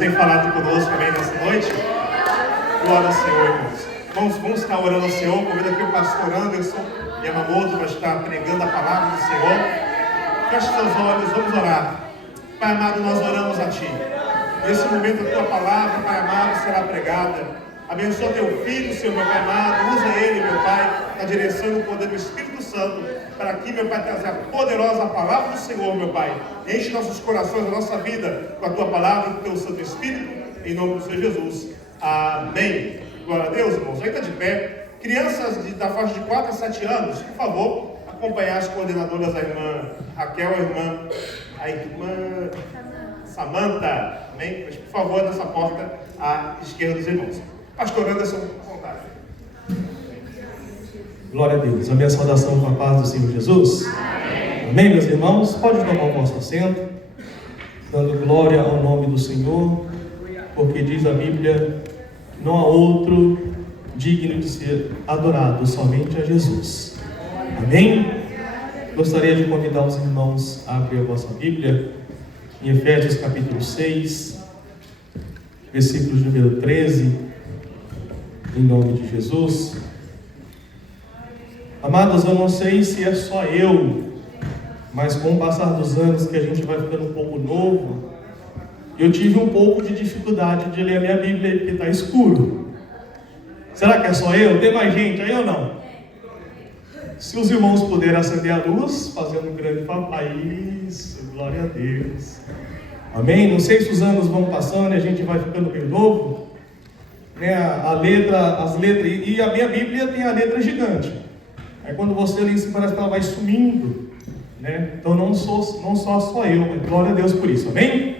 Tem falado conosco também nessa noite. Glória ao Senhor, irmãos. Vamos estar orando ao Senhor. Convido aqui o pastor Anderson Yamamoto para estar pregando a palavra do Senhor. Feche seus olhos, vamos orar. Pai amado, nós oramos a Ti. Nesse momento a Tua palavra, Pai amado, será pregada. Abençoa Teu Filho, Senhor, meu Pai amado. Usa Ele, meu Pai, na direção do poder do Espírito Santo, para aqui, meu Pai, trazer a poderosa palavra do Senhor, meu Pai. Enche nossos corações, a nossa vida com a Tua palavra e com o Teu Santo Espírito, em nome do Senhor Jesus. Amém. Glória a Deus, irmãos. Ainda de pé. Crianças da faixa de 4 a 7 anos, por favor, acompanhar as coordenadoras, a irmã Raquel, a irmã Samanta. Amém? Mas, por favor, nessa porta à esquerda dos irmãos. Pastor Anderson, com vontade. Glória a Deus. A minha saudação com a paz do Senhor Jesus. Amém. Amém, meus irmãos? Pode tomar o vosso assento, dando glória ao nome do Senhor, porque diz a Bíblia: não há outro digno de ser adorado, somente a Jesus. Amém? Gostaria de convidar os irmãos a abrir a vossa Bíblia em Efésios capítulo 6, versículos número 13, em nome de Jesus. Amados, eu não sei se é só eu, mas com o passar dos anos que a gente vai ficando um pouco novo, eu tive um pouco de dificuldade de ler a minha Bíblia porque está escuro. Será que é só eu? Tem mais gente aí ou não? Se os irmãos puderem acender a luz, fazendo um grande papai, isso, glória a Deus. Amém? Não sei se os anos vão passando e a gente vai ficando bem novo, né? As letras, e a minha Bíblia tem a letra gigante. Aí quando você lê isso, parece que ela vai sumindo, né? Então não só eu, mas glória a Deus por isso, amém?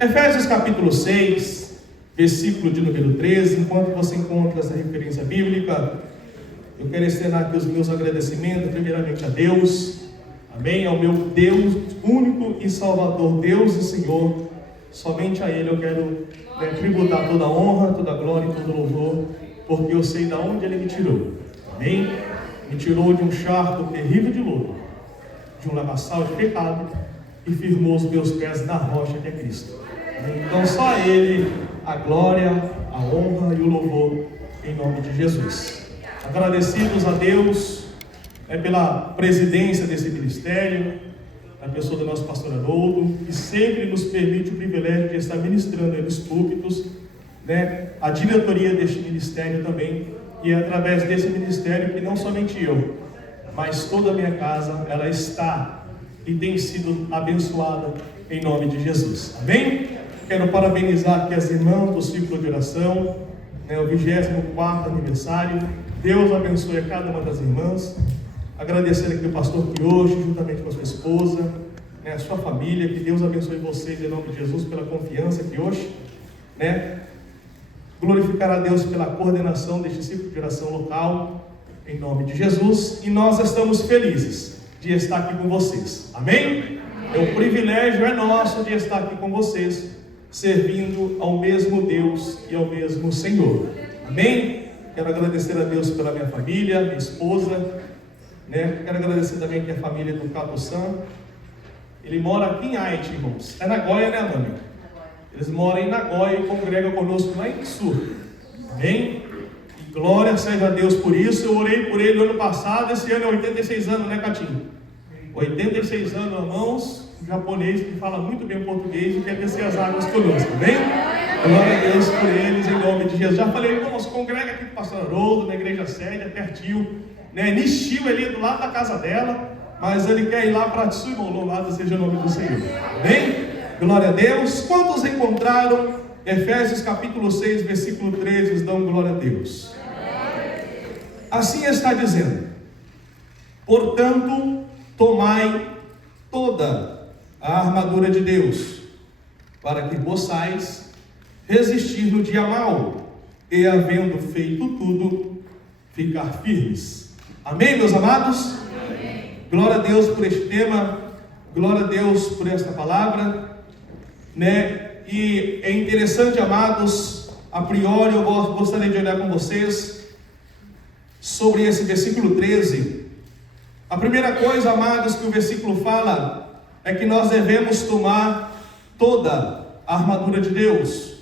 Efésios capítulo 6, versículo de número 13. Enquanto você encontra essa referência bíblica, eu quero externar aqui os meus agradecimentos, primeiramente a Deus, amém? Ao meu Deus único e Salvador, Deus e Senhor. Somente a Ele eu quero tributar toda a honra, toda a glória e todo o louvor, porque eu sei de onde Ele me tirou, amém? Me tirou de um charco terrível de lodo, de um lamaçal de pecado, e firmou os meus pés na rocha que é Cristo. Então só a Ele a glória, a honra e o louvor, em nome de Jesus. Agradecidos a Deus pela presidência desse ministério, a pessoa do nosso pastor Haroldo, que sempre nos permite o privilégio de estar ministrando nos púlpitos, né? A diretoria deste ministério também, e é através desse ministério que não somente eu, mas toda a minha casa, ela está e tem sido abençoada em nome de Jesus. Amém? Quero parabenizar aqui as irmãs do ciclo de oração, né, o 24º aniversário. Deus abençoe a cada uma das irmãs. Agradecer aqui o pastor Pioche, juntamente com a sua esposa, né, a sua família. Que Deus abençoe vocês em nome de Jesus pela confiança, Pioche, né? Glorificar a Deus pela coordenação deste ciclo de oração local, em nome de Jesus. E nós estamos felizes de estar aqui com vocês. Amém? O privilégio é nosso de estar aqui com vocês, servindo ao mesmo Deus e ao mesmo Senhor. Amém? Quero agradecer a Deus pela minha família, minha esposa, né? Quero agradecer também aqui a família do Capo San. Ele mora aqui em Haiti, irmãos. É Nagoya, né, Lami? Eles moram em Nagoya e congregam conosco lá em Sul. Amém? E glória seja a Deus por isso. Eu orei por ele no ano passado. Esse ano é 86 anos, né, Catinho? 86 anos, irmãos. Um japonês que fala muito bem português e quer descer as águas conosco. Amém? Glória a Deus por eles, em nome de Jesus. Já falei, irmãos, congrega aqui com o pastor Haroldo, na igreja sede, é pertinho, né? Nishio, ele é do lado da casa dela, mas ele quer ir lá para Tsu, irmão. Louvado seja o nome do Senhor. Amém? Glória a Deus. Quantos encontraram Efésios capítulo 6, versículo 13? Dão glória a Deus. Assim está dizendo: portanto, tomai toda a armadura de Deus, para que possais resistir no dia mau, e havendo feito tudo, ficar firmes. Amém, meus amados? Amém. Glória a Deus por este tema, glória a Deus por esta palavra, né? E é interessante, amados, a priori eu gostaria de olhar com vocês sobre esse versículo 13. A primeira coisa, amados, que o versículo fala é que nós devemos tomar toda a armadura de Deus.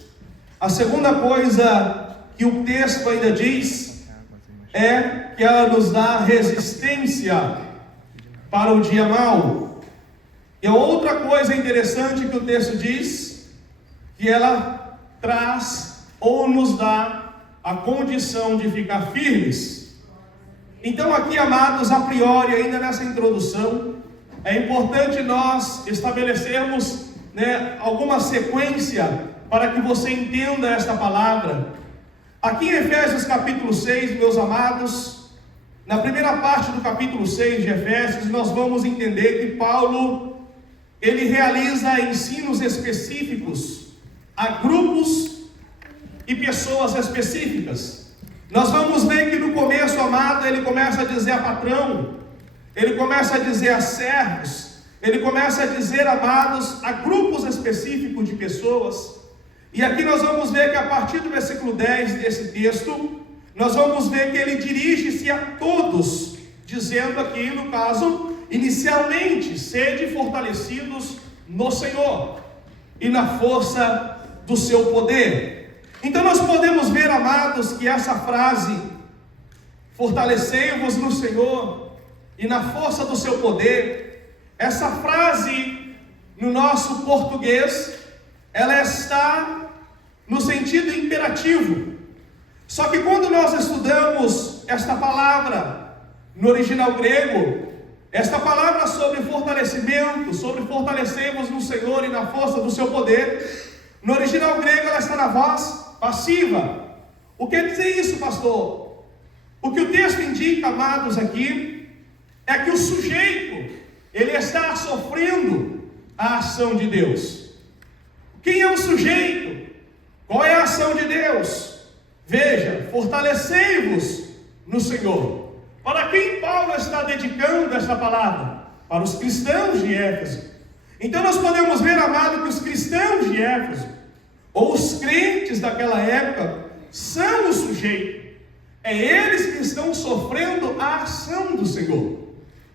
A segunda coisa que o texto ainda diz é que ela nos dá resistência para o dia mau. E a outra coisa interessante que o texto diz, que ela traz ou nos dá a condição de ficar firmes. Então aqui, amados, a priori, ainda nessa introdução, é importante nós estabelecermos, alguma sequência para que você entenda esta palavra. Aqui em Efésios capítulo 6, meus amados, na primeira parte do capítulo 6 de Efésios, nós vamos entender que Paulo, ele realiza ensinos específicos a grupos e pessoas específicas. Nós vamos ver que no começo, amado, ele começa a dizer a patrão, ele começa a dizer a servos, ele começa a dizer, amados, a grupos específicos de pessoas. E aqui nós vamos ver que a partir do versículo 10 desse texto, nós vamos ver que ele dirige-se a todos, dizendo aqui, no caso, inicialmente, sede fortalecidos no Senhor e na força do seu poder. Então nós podemos ver, amados, que essa frase, fortalecei-vos no Senhor e na força do seu poder, essa frase, no nosso português, ela está no sentido imperativo. Só que quando nós estudamos esta palavra no original grego, esta palavra sobre fortalecimento, sobre fortalecermos no Senhor e na força do seu poder, no original grego ela está na voz passiva. O que quer dizer isso, pastor? O que o texto indica, amados, aqui, é que o sujeito, ele está sofrendo a ação de Deus. Quem é o sujeito? Qual é a ação de Deus? Veja, fortalecei-vos no Senhor. Para quem Paulo está dedicando esta palavra? Para os cristãos de Éfeso. Então nós podemos ver, amado, que os cristãos de Éfeso, ou os crentes daquela época, são o sujeito. É eles que estão sofrendo a ação do Senhor.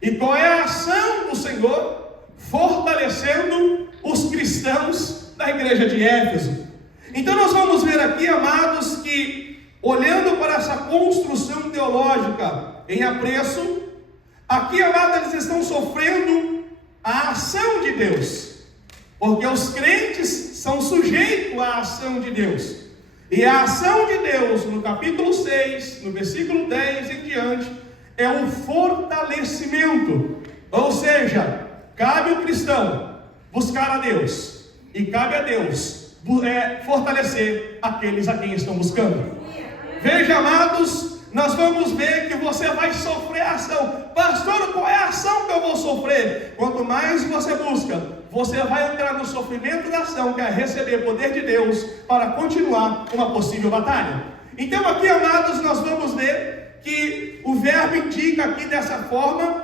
E qual é a ação do Senhor? Fortalecendo os cristãos da igreja de Éfeso. Então nós vamos ver aqui, amados, que olhando para essa construção teológica em apreço, aqui, amados, eles estão sofrendo a ação de Deus, porque os crentes são sujeitos à ação de Deus. E a ação de Deus, no capítulo 6, no versículo 10 em diante, é um fortalecimento. Ou seja, cabe ao cristão buscar a Deus, e cabe a Deus fortalecer aqueles a quem estão buscando. Veja, amados, nós vamos ver que você vai sofrer a ação. Pastor, qual é a ação que eu vou sofrer? Quanto mais você busca, você vai entrar no sofrimento da ação, que é receber poder de Deus para continuar uma possível batalha. Então aqui, amados, nós vamos ver que o verbo indica aqui dessa forma,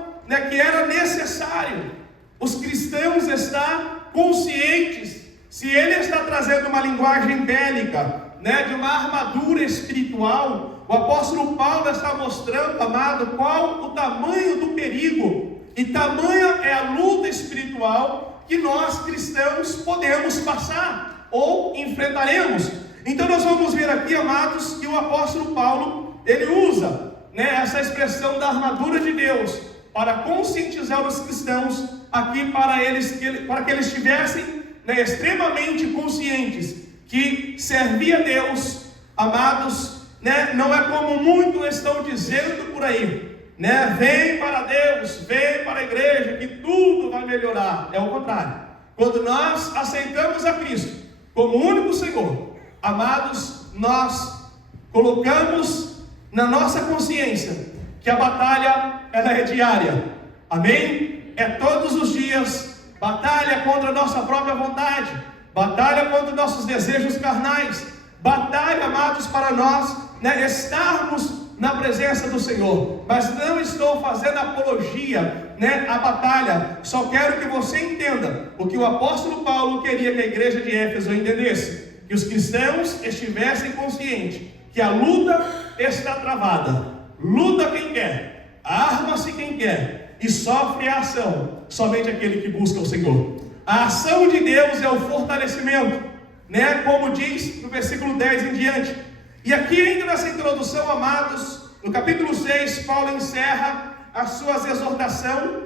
que era necessário os cristãos estar conscientes. Se ele está trazendo uma linguagem bélica, de uma armadura espiritual, o apóstolo Paulo está mostrando, amado, qual o tamanho do perigo e tamanha é a luta espiritual que nós cristãos podemos passar ou enfrentaremos. Então nós vamos ver aqui, amados, que o apóstolo Paulo, ele usa essa expressão da armadura de Deus para conscientizar os cristãos aqui, para que eles estivessem extremamente conscientes que servir a Deus, amados, não é como muitos estão dizendo por aí, vem para Deus, vem para a igreja, que tudo vai melhorar. É o contrário. Quando nós aceitamos a Cristo como único Senhor, amados, nós colocamos na nossa consciência que a batalha, ela é diária. Amém? É todos os dias. Batalha contra a nossa própria vontade, batalha contra nossos desejos carnais, batalha, amados, para nós estarmos na presença do Senhor. Mas não estou fazendo apologia à batalha, só quero que você entenda o que o apóstolo Paulo queria que a igreja de Éfeso entendesse, que os cristãos estivessem conscientes que a luta está travada. Luta quem quer, arma-se quem quer, e sofre a ação somente aquele que busca o Senhor. A ação de Deus é o fortalecimento, né? Como diz no versículo 10 em diante. E aqui ainda nessa introdução, amados, no capítulo 6, Paulo encerra a sua exortação,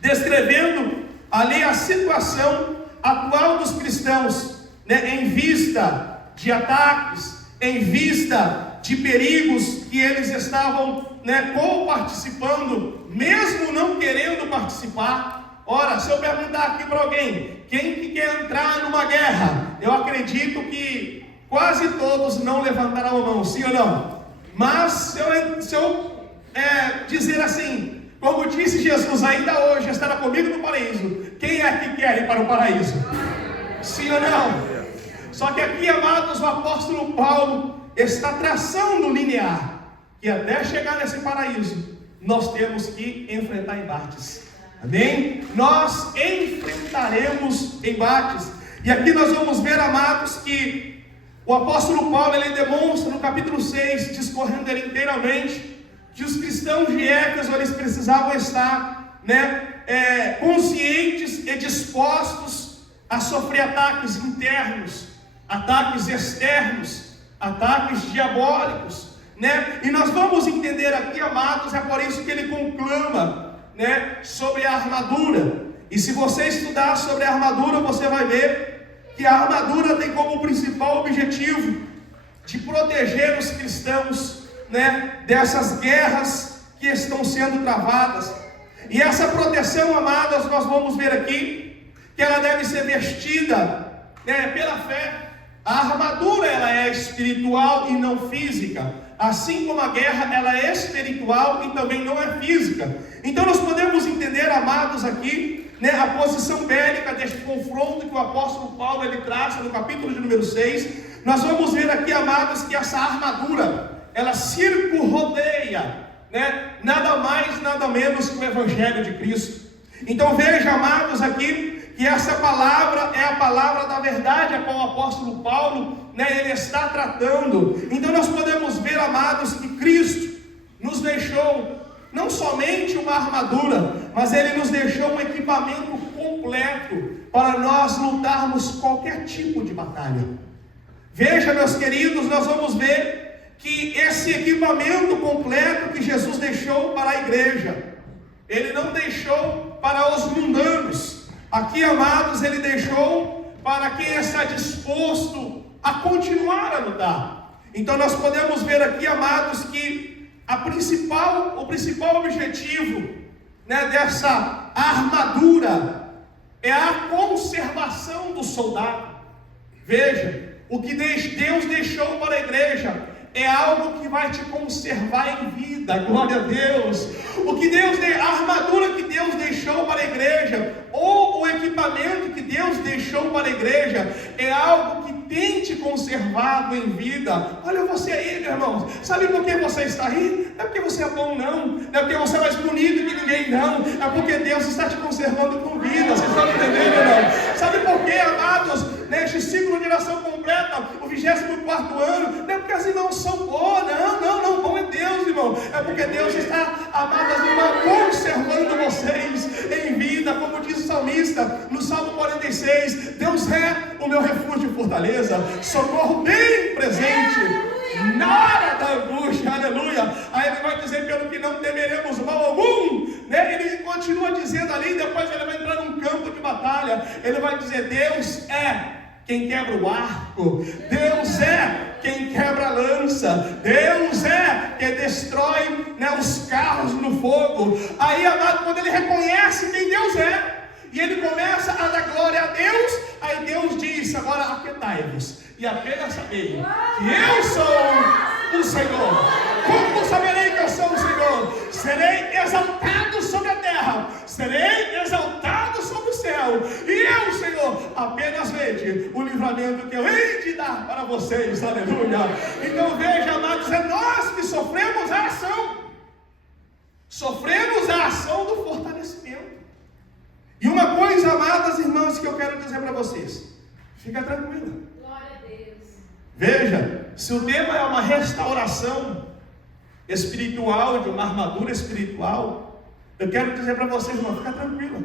descrevendo ali a situação atual dos cristãos, né? Em vista de ataques, em vista de perigos que eles estavam, né, co-participando, mesmo não querendo participar. Ora, se eu perguntar aqui para alguém, quem que quer entrar numa guerra? Eu acredito que quase todos não levantarão a mão, sim ou não? Mas se eu dizer assim, como disse Jesus, ainda hoje estará comigo no paraíso, quem é que quer ir para o paraíso? Sim ou não? Só que aqui, amados, o apóstolo Paulo está traçando o linear, que até chegar nesse paraíso, nós temos que enfrentar embates. Amém? Nós enfrentaremos embates. E aqui nós vamos ver, amados, que o apóstolo Paulo, ele demonstra no capítulo 6, discorrendo ele inteiramente, que os cristãos de Éfeso, eles precisavam estar, né, conscientes e dispostos a sofrer ataques internos, ataques externos, ataques diabólicos, né? E nós vamos entender aqui, amados, é por isso que ele conclama, né, sobre a armadura. E se você estudar sobre a armadura, você vai ver que a armadura tem como principal objetivo de proteger os cristãos, né, dessas guerras que estão sendo travadas. E essa proteção, amadas, nós vamos ver aqui que ela deve ser vestida, né, pela fé. A armadura, ela é espiritual e não física, assim como a guerra, ela é espiritual e também não é física. Então nós podemos entender, amados, aqui, né, a posição bélica deste confronto que o apóstolo Paulo ele traça no capítulo de número 6. Nós vamos ver aqui, amados, que essa armadura, ela circunrodeia, né, nada mais, nada menos que o Evangelho de Cristo. Então veja, amados, aqui, que essa palavra é a palavra da verdade, a qual o apóstolo Paulo, né, ele está tratando. Então nós podemos ver, amados, que Cristo nos deixou não somente uma armadura, mas ele nos deixou um equipamento completo para nós lutarmos qualquer tipo de batalha. Veja, meus queridos, nós vamos ver que esse equipamento completo que Jesus deixou para a igreja, ele não deixou para os mundanos. Aqui, amados, ele deixou para quem está disposto a continuar a lutar. Então nós podemos ver aqui, amados, que o principal objetivo, né, dessa armadura é a conservação do soldado. Veja, o que Deus deixou para a igreja é algo que vai te conservar em vida. Glória a Deus. A armadura que Deus deixou para a igreja, ou o equipamento que Deus deixou para a igreja, é algo que tem te conservado em vida. Olha você aí, meu irmão. Sabe por que você está aí? Não é porque você é bom, não. Não é porque você é mais bonito que ninguém, não. É porque Deus está te conservando com vida. Vocês estão entendendo, não? Sabe por que, amados, neste ciclo de oração completa, o 24º ano, não é porque as irmãos são boas, não, bom é Deus, irmão. É porque Deus está, amadas irmãs, conservando vocês em vida, como diz o salmista no Salmo 46, Deus é o meu refúgio e fortaleza, socorro bem presente na hora da angústia, aleluia. Aí ele vai dizer, pelo que não temeremos mal algum, né? Ele continua dizendo ali, depois ele vai entrar num campo de batalha, ele vai dizer, Deus é quem quebra o arco, Deus é quem quebra a lança, Deus é quem destrói, né, os carros no fogo. Aí, amado, quando ele reconhece quem Deus é, e ele começa a dar glória a Deus, aí Deus diz, agora aquietai-vos, e apenas sabei que eu sou o Senhor. Como saberei que eu sou o Senhor? Serei exaltado sobre a terra, serei exaltado sobre o céu, e eu, Senhor, apenas vede o livramento que eu hei de dar para vocês, aleluia. Então veja, amados, é nós que sofremos a ação do fortalecimento. E uma coisa, amadas irmãs, que eu quero dizer para vocês, fica tranquila. Glória a Deus. Veja, se o tema é uma restauração espiritual, de uma armadura espiritual, eu quero dizer para vocês, irmão, fica tranquila.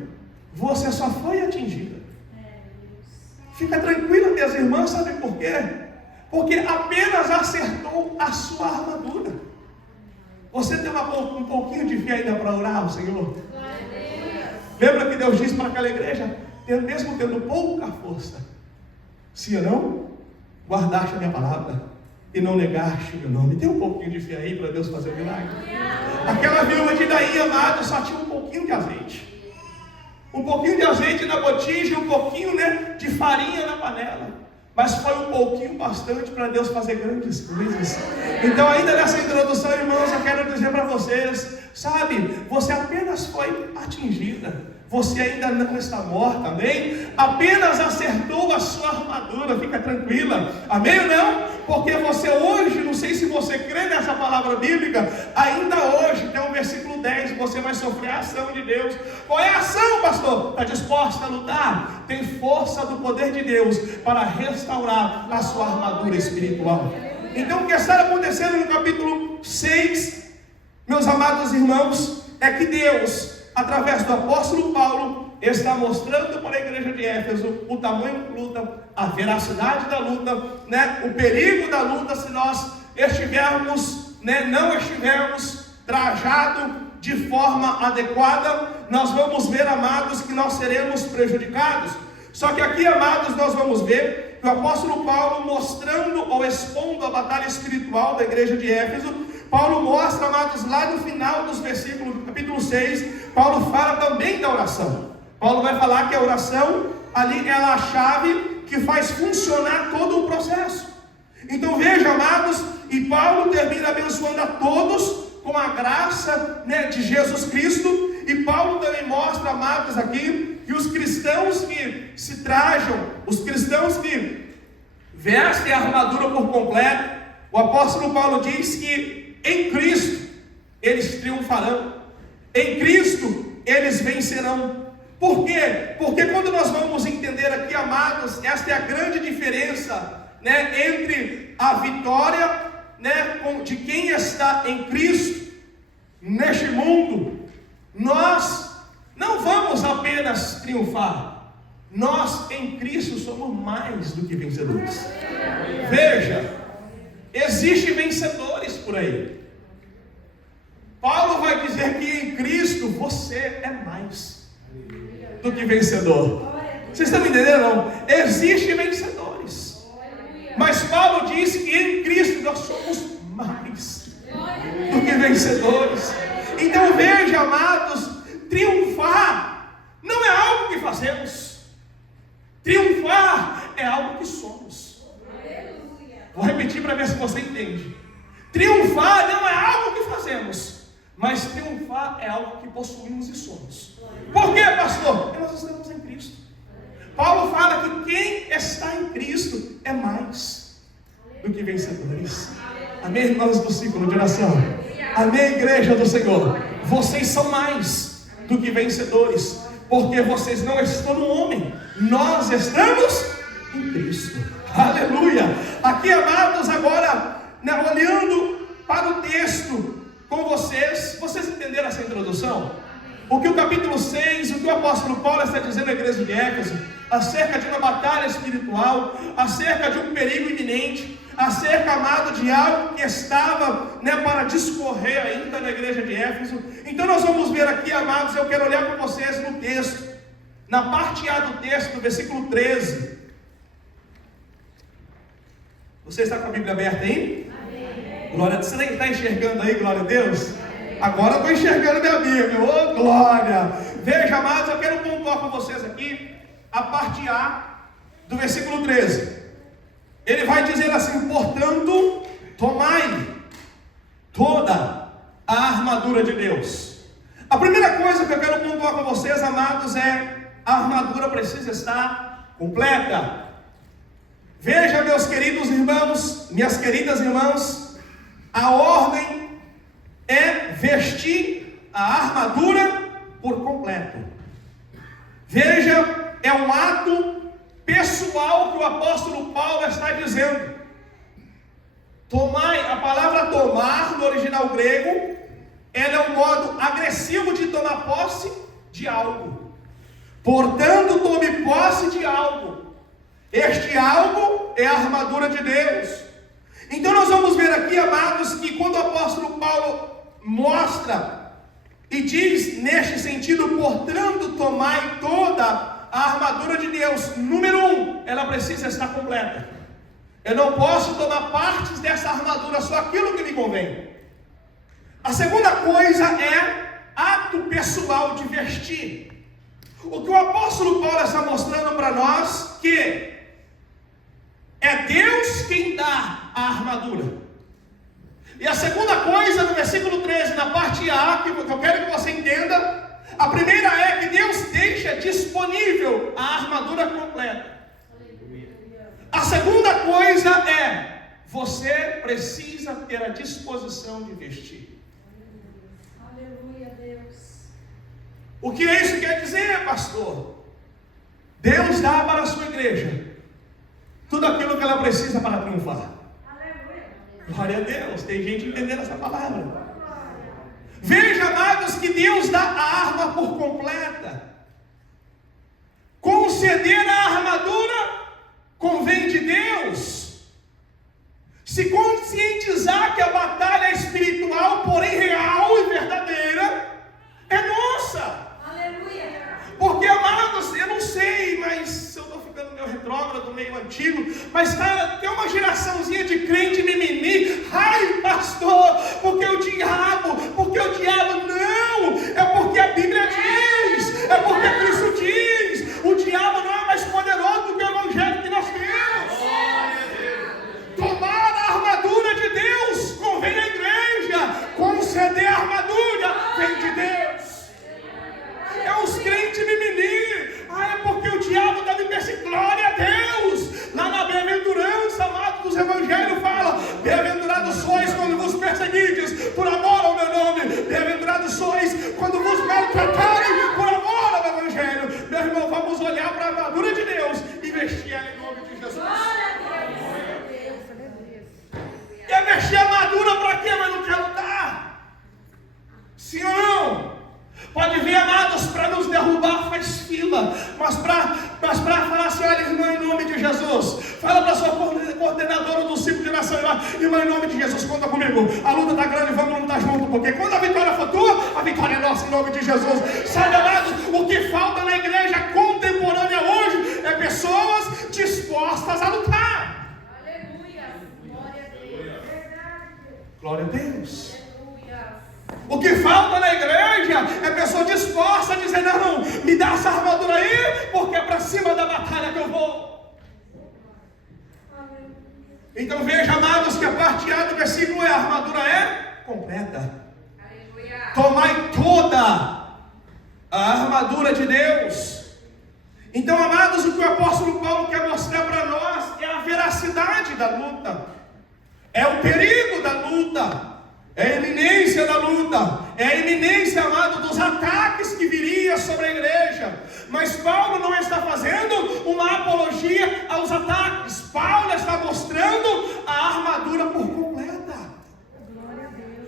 Você só foi atingida. Fica tranquila, minhas irmãs, sabe por quê? Porque apenas acertou a sua armadura. Você tem um pouquinho de fé ainda para orar ao Senhor? Lembra que Deus disse para aquela igreja, mesmo tendo pouca força, se eu não guardaste a minha palavra e não negaste o meu nome. Tem um pouquinho de fé aí para Deus fazer um milagre? Aquela viúva de Naim, amado, só tinha um pouquinho de azeite. Um pouquinho de azeite na botija, um pouquinho, de farinha na panela. Mas foi um pouquinho bastante para Deus fazer grandes coisas. Então, ainda nessa introdução, irmãos, eu quero dizer para vocês, sabe, você apenas foi atingida. Você ainda não está morta, amém? Apenas acertou a sua armadura, fica tranquila, amém ou não? Porque você hoje, não sei se você crê nessa palavra bíblica, ainda hoje, tem um versículo 10, você vai sofrer a ação de Deus. Qual é a ação, pastor? Está disposta a lutar? Tem força do poder de Deus para restaurar a sua armadura espiritual. Então, o que está acontecendo no capítulo 6, meus amados irmãos, é que Deus, através do apóstolo Paulo, está mostrando para a igreja de Éfeso o tamanho da luta, a veracidade da luta, o perigo da luta, se nós estivermos, não estivermos trajado de forma adequada, nós vamos ver, amados, que nós seremos prejudicados. Só que aqui, amados, nós vamos ver que o apóstolo Paulo, mostrando ou expondo a batalha espiritual da igreja de Éfeso, Paulo mostra, amados, lá no final dos versículos do capítulo 6, Paulo fala também da oração. Paulo vai falar que a oração, ali, ela é a chave que faz funcionar todo o processo. Então veja, amados, e Paulo termina abençoando a todos com a graça, de Jesus Cristo. E Paulo também mostra, amados, aqui, que os cristãos que se trajam, os cristãos que vestem a armadura por completo, o apóstolo Paulo diz que em Cristo eles triunfarão, em Cristo eles vencerão. Por quê? Porque quando nós vamos entender aqui, amados, esta é a grande diferença, entre a vitória, de quem está em Cristo neste mundo. Nós não vamos apenas triunfar, nós em Cristo somos mais do que vencedores. Veja, existem vencedores por aí. Paulo vai dizer que em Cristo você é mais do que vencedor. Vocês estão me entendendo? Não? Existem vencedores, mas Paulo diz que em Cristo nós somos mais do que vencedores. Então veja, amados, triunfar não é algo que fazemos, triunfar é algo que somos. Vou repetir para ver se você entende. Triunfar não é algo que fazemos, mas triunfar é algo que possuímos e somos. Por quê, pastor? Porque nós estamos em Cristo. Paulo fala que quem está em Cristo é mais do que vencedores. Amém, irmãos do ciclo de oração? Amém, igreja do Senhor? Vocês são mais do que vencedores, porque vocês não estão no homem, nós estamos em Cristo. Aleluia! Aqui, amados, agora, olhando para o texto com vocês entenderam essa introdução? O que o capítulo 6, o que o apóstolo Paulo está dizendo à igreja de Éfeso, acerca de uma batalha espiritual, acerca de um perigo iminente, acerca, amado, de algo que estava, para discorrer ainda na igreja de Éfeso. Então nós vamos ver aqui, amados, eu quero olhar com vocês no texto, na parte A do texto, do versículo 13. Você está com a Bíblia aberta aí? Amém. Glória a Deus. Você está enxergando aí, glória a Deus? Agora eu estou enxergando minha Bíblia. Oh, glória! Veja, amados, eu quero pontuar com vocês aqui a parte A do versículo 13. Ele vai dizer assim: portanto, tomai toda a armadura de Deus. A primeira coisa que eu quero pontuar com vocês, amados, é a armadura precisa estar completa. Veja, meus queridos irmãos, minhas queridas irmãs, a ordem é vestir a armadura por completo. Veja, é um ato pessoal que o apóstolo Paulo está dizendo. Tomai, a palavra tomar no original grego, ela é um modo agressivo de tomar posse de algo. Portanto, tome posse de algo. Este algo é a armadura de Deus. Então nós vamos ver aqui, amados, que quando o apóstolo Paulo mostra e diz neste sentido, portanto, tomai toda a armadura de Deus. Número 1, ela precisa estar completa. Eu não posso tomar partes dessa armadura, só aquilo que me convém. A segunda coisa é ato pessoal de vestir. O que o apóstolo Paulo está mostrando para nós, que é Deus quem dá a armadura. E a segunda coisa, no versículo 13, na parte A, que eu quero que você entenda, a primeira é que Deus deixa disponível a armadura completa. A segunda coisa é, você precisa ter a disposição de vestir. Aleluia, Deus. O que isso quer dizer, pastor? Deus dá para a sua igreja tudo aquilo que ela precisa para triunfar. Aleluia. Glória a Deus, tem gente entendendo essa palavra. Veja, amados, que Deus dá a arma por completa. Conceder a armadura convém de Deus. Se conscientizar que a batalha é espiritual, porém real e verdadeira, é nossa. Aleluia. Porque, amados, eu não sei, mas eu estou ficando meio retrógrado, meio antigo, mas, cara, tem uma geraçãozinha de crente mimimi. Ai, pastor, porque o diabo, não, é porque a Bíblia diz, é porque Cristo diz, o diabo não é mais poderoso do que o evangelho que nós temos. Tomar a armadura de Deus convém à igreja, conceder a armadura vem de Deus. É os crentes mimimi. É porque o diabo deve perseguir. Glória a Deus. Lá na bem-aventurança, amado dos evangelhos, fala: bem-aventurados sois quando vos perseguides por amor ao meu nome. Bem-aventurados sois quando vos maltratarem por amor ao evangelho. Meu irmão, vamos olhar para a armadura de Deus e vestir ela em nome de Jesus. Quer vestir a armadura para quê? Mas não quer lutar. Sim ou não? Pode vir, amados, para nos derrubar faz fila, mas para falar assim: olha, irmã, em nome de Jesus, fala para a sua coordenadora do ciclo de nação, irmã, em nome de Jesus, conta comigo, a luta está grande, vamos lutar junto, porque quando a vitória for tua, a vitória é nossa, em nome de Jesus. Sabe, amados, o que falta na igreja contemporânea hoje é pessoas dispostas a lutar. Aleluia. Glória a Deus. Glória a Deus. Aleluia. O que falta na igreja é pessoa disposta a dizer: não, me dá essa armadura aí, porque é para cima da batalha que eu vou. Então veja, amados, que a parte A do versículo é: a armadura é completa. Aleluia. Tomai toda a armadura de Deus. Então, amados, o que o apóstolo Paulo quer mostrar para nós é a veracidade da luta, é o perigo da luta, é a iminência da luta, é a iminência, amado, dos ataques que viria sobre a igreja. Mas Paulo não está fazendo uma apologia aos ataques. Paulo está mostrando a armadura por completa.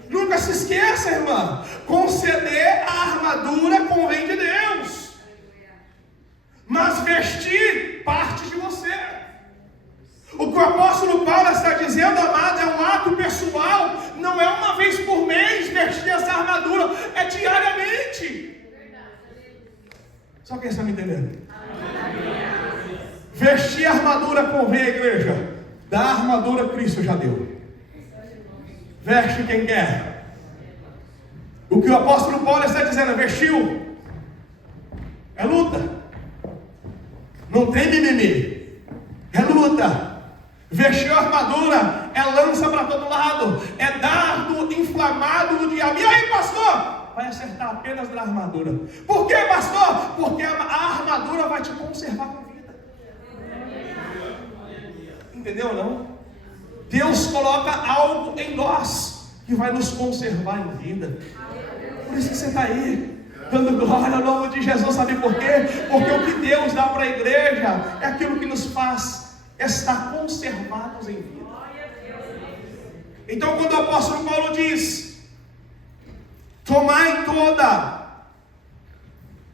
Nunca se esqueça, irmã, conceder a armadura convém de Deus, mas vestir parte de você. O que o apóstolo Paulo está dizendo, amado, é um ato pessoal. Não é uma vez por mês vestir essa armadura, é diariamente. Só quem está me entendendo? Vestir a armadura convém à igreja. Da armadura Cristo já deu. Veste quem quer. O que o apóstolo Paulo está dizendo, vestiu, é luta. Não tem mimimi, é luta. Vestiu a armadura, é lança para todo lado, é dardo inflamado do diabo. E aí, pastor? Vai acertar apenas na armadura. Por quê, pastor? Porque a armadura vai te conservar com vida. Entendeu ou não? Deus coloca algo em nós que vai nos conservar em vida. Por isso que você está aí, dando glória ao nome de Jesus. Sabe por quê? Porque o que Deus dá para a igreja é aquilo que nos faz estar conservados em vida. Então, quando o apóstolo Paulo diz: tomai toda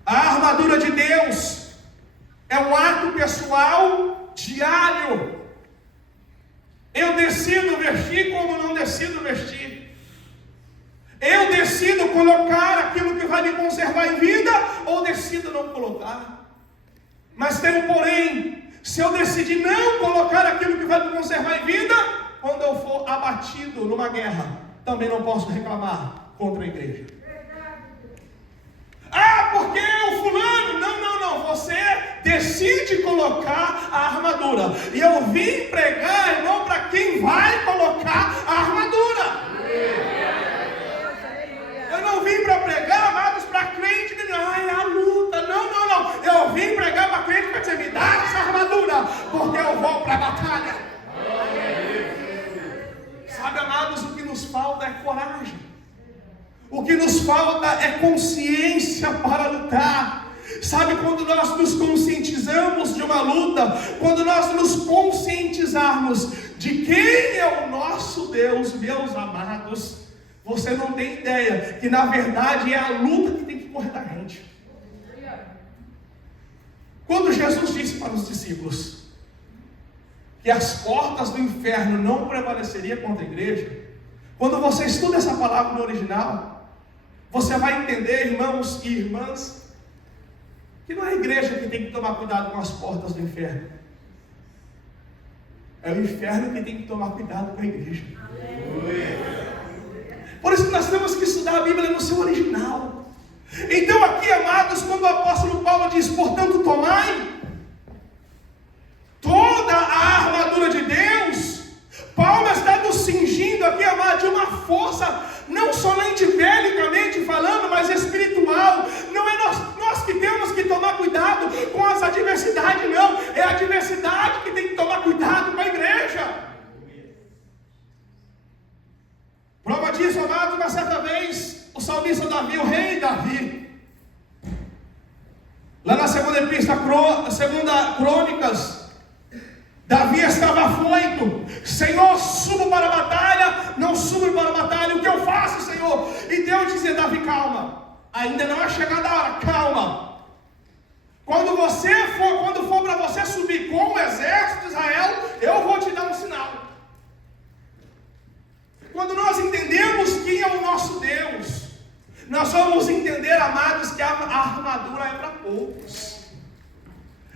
a armadura de Deus, é um ato pessoal diário. Eu decido vestir como não decido vestir. Eu decido colocar aquilo que vai me conservar em vida ou decido não colocar. Mas tem um porém: se eu decidir não colocar aquilo que vai me conservar em vida, quando eu for abatido numa guerra, também não posso reclamar contra a igreja. Ah, porque o fulano, não. Você decide colocar a armadura. E eu vim pregar, irmão, para quem vai colocar a armadura. Eu não vim para pregar, amados, para crente que é a luta. Não. Eu vim pregar para crente para dizer: me dá essa armadura, porque eu vou para a batalha. Sabe, amados, o que nos falta é coragem. O que nos falta é consciência para lutar. Sabe, quando nós nos conscientizamos de uma luta, quando nós nos conscientizarmos de quem é o nosso Deus, meus amados, você não tem ideia que na verdade é a luta que tem que correr da gente. Quando Jesus disse para os discípulos que as portas do inferno não prevaleceriam contra a igreja, quando você estuda essa palavra no original, você vai entender, irmãos e irmãs, que não é a igreja que tem que tomar cuidado com as portas do inferno. É o inferno que tem que tomar cuidado com a igreja. Por isso que nós temos que estudar a Bíblia no seu original. Então aqui, amados, quando o apóstolo Paulo diz: portanto, tomai toda a armadura de Deus, Paulo está nos cingindo aqui, amado, de uma força, não somente belicamente falando, mas espiritual. Não é nós que temos que tomar cuidado com as adversidades, não. É a adversidade que tem que tomar cuidado com a igreja. Prova disso, amado, uma certa vez, o salmista Davi, o rei Davi, lá na segunda Crônicas, Davi estava afoito. Senhor, subo para a batalha. Não subo para a batalha. O que eu faço, Senhor? E Deus dizia: Davi, calma. Ainda não é chegada a hora. Calma. Quando for para você subir com o exército de Israel, eu vou te dar um sinal. Quando nós entendemos quem é o nosso Deus, nós vamos entender, amados, que a armadura é para poucos.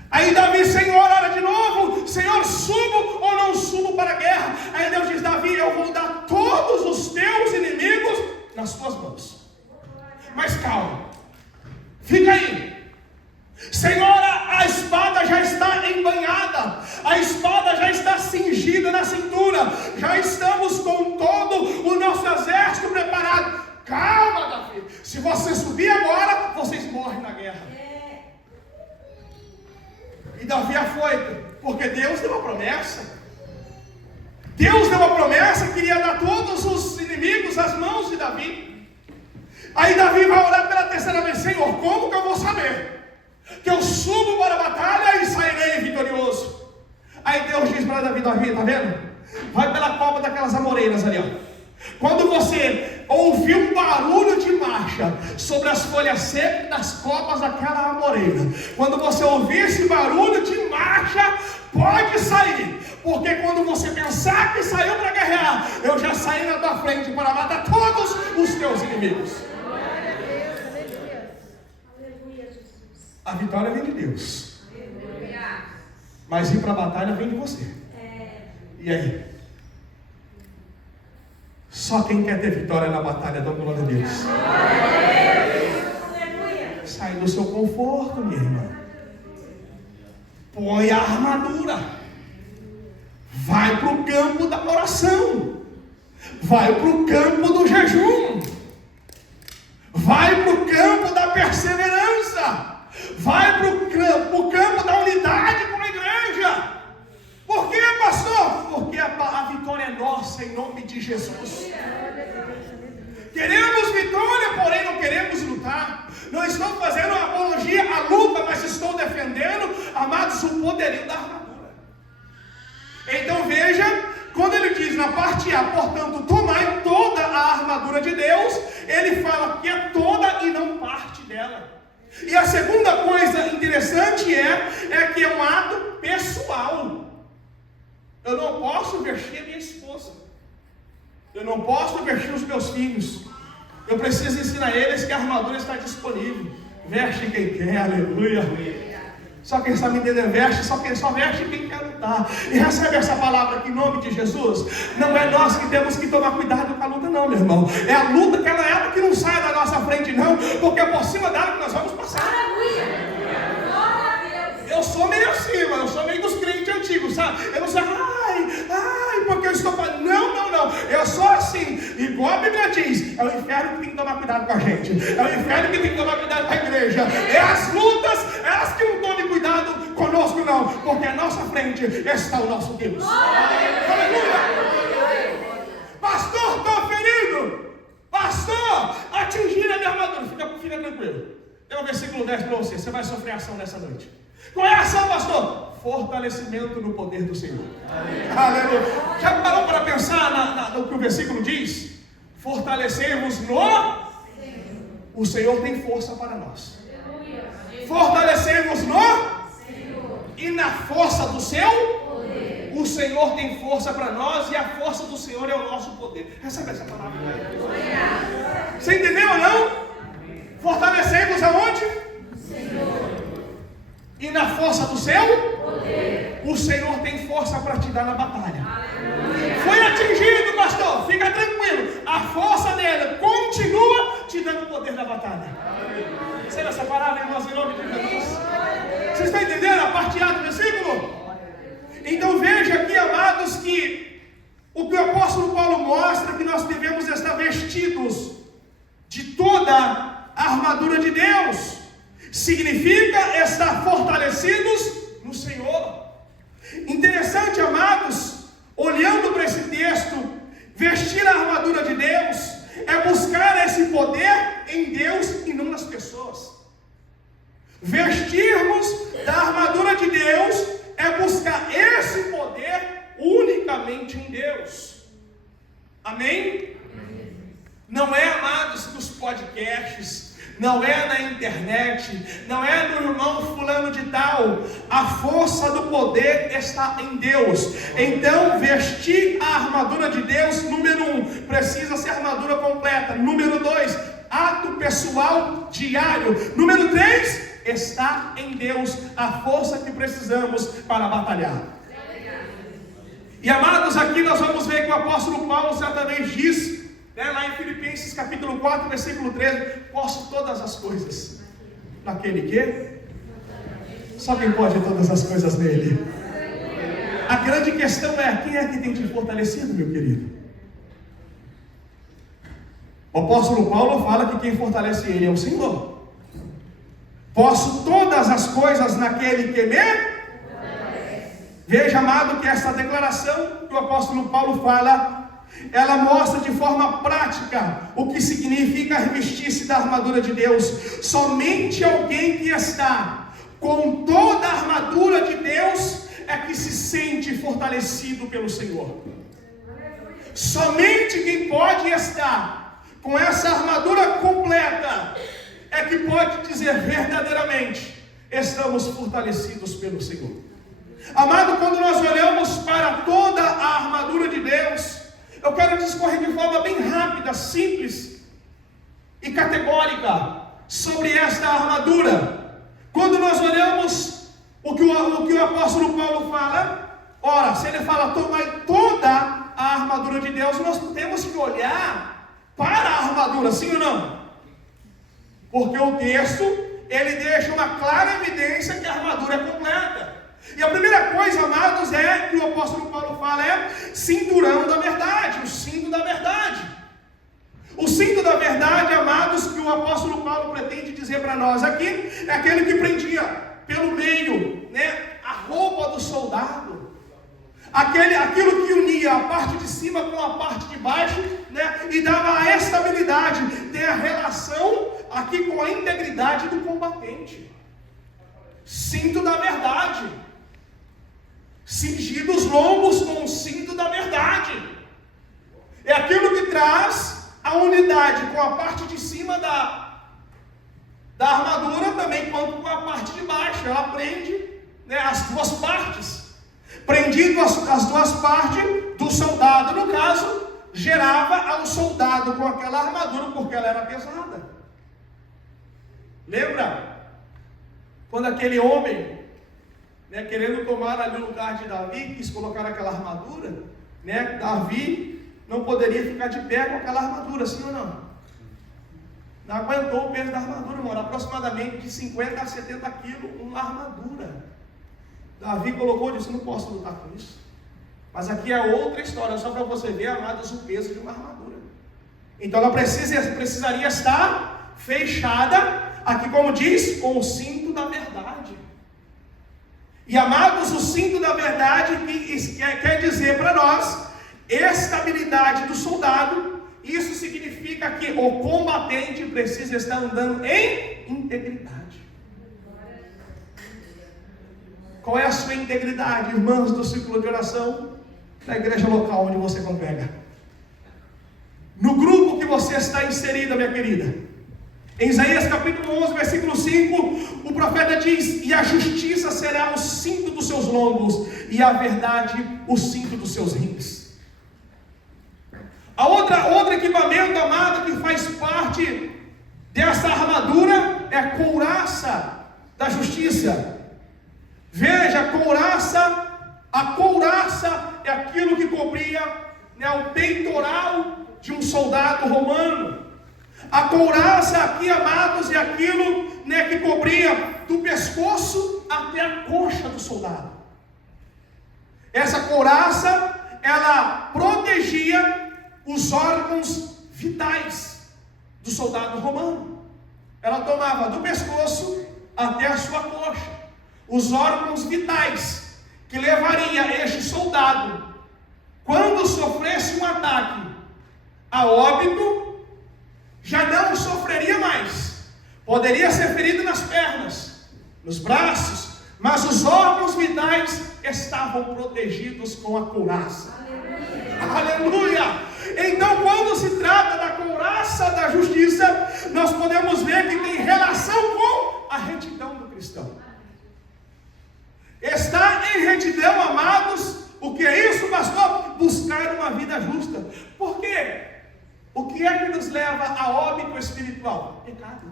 Aí Davi: Senhor, ora de novo. Senhor, subo ou não subo para a guerra? Aí Deus diz: Davi, eu vou dar todos os teus inimigos nas tuas mãos. Mas calma, fica aí. Senhor, a espada já está embanhada, a espada já está cingida na cintura, já estamos com todo o nosso exército preparado. Calma, Davi, se você subir agora, vocês morrem na guerra. E Davi afoito, porque Deus deu uma promessa. Deus deu uma promessa que iria dar todos os inimigos às mãos de Davi. Aí Davi vai orar pela terceira vez: Senhor, como que eu vou saber que eu subo para a batalha e sairei vitorioso? Aí Deus diz para Davi: Davi, tá vendo? Vai pela copa daquelas amoreiras ali, ó. Quando você ouvir um barulho de marcha sobre as folhas secas das copas daquela amoreira, quando você ouvir esse barulho de marcha, pode sair, porque quando você pensar que saiu para guerrear, eu já saí na tua frente para matar todos os teus inimigos. A vitória vem de Deus, mas ir para a batalha vem de você. E aí? Só quem quer ter vitória na batalha da glória de Deus. Sai do seu conforto, minha irmã. Põe a armadura. Vai para o campo da oração. Vai para o campo do jejum. Vai para o campo da perseverança. Vai para o campo da unidade com a igreja. Por quê, pastor? Porque a vitória é nossa em nome de Jesus. Queremos vitória, porém não queremos lutar. Não estou fazendo uma apologia à luta, mas estou defendendo, amados, o poderio da armadura. Então veja, quando ele diz na parte A, portanto, tomai toda a armadura de Deus, ele fala que é toda e não parte dela. E a segunda coisa interessante é que é um ato pessoal. Eu não posso vestir a minha esposa. Eu não posso vestir os meus filhos. Eu preciso ensinar eles que a armadura está disponível. Veste quem quer, aleluia. Só quem sabe entender veste, só veste quem quer lutar. E recebe essa palavra aqui em nome de Jesus. Não é nós que temos que tomar cuidado com a luta não, meu irmão. É a luta, aquela época que não sai da nossa frente não, porque é por cima dela que nós vamos passar. Eu sou meio acima, eu sou meio dos crentes antigos, sabe? Eu não sei, porque eu estou falando. Não. Eu sou assim, igual a Bíblia diz. É o inferno que tem que tomar cuidado com a gente. É o inferno que tem que tomar cuidado com a igreja. É as lutas, elas que não tomem cuidado conosco, não. Porque à nossa frente está o nosso Deus. Aleluia! Pastor, estou ferido. Pastor, atingiram a minha armadura. Fica tranquilo. Tem um versículo 10 para você. Você vai sofrer ação nessa noite. Qual é a ação, pastor? Fortalecimento no poder do Senhor. Aleluia. Já parou para pensar no que o versículo diz? Fortalecemos no... O Senhor tem força para nós. Fortalecemos no... E na força do seu... O Senhor tem força para nós e a força do Senhor é o nosso poder. Recebe essa palavra. Você entendeu ou não? Fortalecemos aonde? E na força do seu poder. O Senhor tem força para te dar na batalha. Aleluia. Foi atingido, pastor, fica tranquilo. A força dele continua te dando o poder da batalha. Sabe essa palavra, irmãos, em nome de Jesus? Vocês estão entendendo a parte A do versículo? Então veja aqui, amados, que o que o apóstolo Paulo mostra é que nós devemos estar vestidos de toda a armadura de Deus. Significa estar fortalecidos no Senhor. Interessante, amados, olhando para esse texto, vestir a armadura de Deus é buscar esse poder em Deus e não nas pessoas. Vestirmos da armadura de Deus é buscar esse poder unicamente em Deus. Amém? Não é, amados, nos podcasts, não é na internet, não é no irmão fulano de tal. A força do poder está em Deus. Então, vestir a armadura de Deus, número 1, precisa ser armadura completa. Número 2, ato pessoal diário. Número 3, está em Deus a força que precisamos para batalhar. E amados, aqui nós vamos ver que o apóstolo Paulo certa vez diz, lá em Filipenses capítulo 4, versículo 13, posso todas as coisas naquele que? Só quem pode todas as coisas nele. A grande questão é, quem é que tem te fortalecido, meu querido? O apóstolo Paulo fala que quem fortalece ele é o Senhor. Posso todas as coisas naquele que me... Veja, amado, que essa declaração que o apóstolo Paulo fala, ela mostra de forma prática o que significa revestir-se da armadura de Deus. Somente alguém que está com toda a armadura de Deus é que se sente fortalecido pelo Senhor. Somente quem pode estar com essa armadura completa é que pode dizer verdadeiramente, estamos fortalecidos pelo Senhor. Amado, quando nós olhamos para toda a armadura de Deus, eu quero discorrer de forma bem rápida, simples e categórica sobre esta armadura. Quando nós olhamos o que o apóstolo Paulo fala, ora, se ele fala, tomai toda a armadura de Deus, nós temos que olhar para a armadura, sim ou não? Porque o texto, ele deixa uma clara evidência que a armadura é completa. E a primeira coisa, amados, é que o apóstolo Paulo fala é cinturão da verdade, o cinto da verdade. O cinto da verdade, amados, que o apóstolo Paulo pretende dizer para nós aqui, é aquele que prendia pelo meio, a roupa do soldado. Aquilo que unia a parte de cima com a parte de baixo, e dava a estabilidade, tem a relação aqui com a integridade do combatente. Cinto da verdade. Cingido os lombos com o cinto da verdade. É aquilo que traz a unidade com a parte de cima da da armadura também quanto com a parte de baixo. Ela prende, né, as duas partes. Prendido as duas partes do soldado, no caso, gerava ao soldado com aquela armadura, porque ela era pesada. Lembra? Quando aquele homem, né, querendo tomar ali o lugar de Davi, quis colocar aquela armadura, né, Davi não poderia ficar de pé com aquela armadura, sim ou não? Não aguentou o peso da armadura, irmão. Aproximadamente de 50 a 70 quilos, uma armadura. Davi colocou e disse: não posso lutar com isso. Mas aqui é outra história, só para você ver, amados, o peso de uma armadura. Então ela precisaria estar fechada, aqui como diz, com o cinto da verdade. E amados, o cinto da verdade quer dizer para nós estabilidade do soldado. Isso significa que o combatente precisa estar andando em integridade. Qual é a sua integridade, irmãos do círculo de oração? Na igreja local onde você congrega, no grupo que você está inserida, minha querida. Em Isaías capítulo 11, versículo 5, o profeta diz: e a justiça será o cinto dos seus lombos, e a verdade o cinto dos seus rins. Outro equipamento, amado, que faz parte dessa armadura é a couraça da justiça. Veja, a couraça é aquilo que cobria, né, o peitoral de um soldado romano. A couraça aqui, amados, é aquilo, né, que cobria do pescoço até a coxa do soldado. Essa couraça, ela protegia os órgãos vitais do soldado romano. Ela tomava do pescoço até a sua coxa os órgãos vitais que levaria este soldado, quando sofresse um ataque, a óbito. Já não sofreria mais. Poderia ser ferido nas pernas, nos braços, mas os órgãos vitais estavam protegidos com a couraça. Aleluia! Então, quando se trata da couraça da justiça, nós podemos ver que tem relação com a retidão do cristão. Estar em retidão, amados, o que é isso, pastor? Buscar uma vida justa. Por quê? O que é que nos leva a óbito espiritual? Pecado.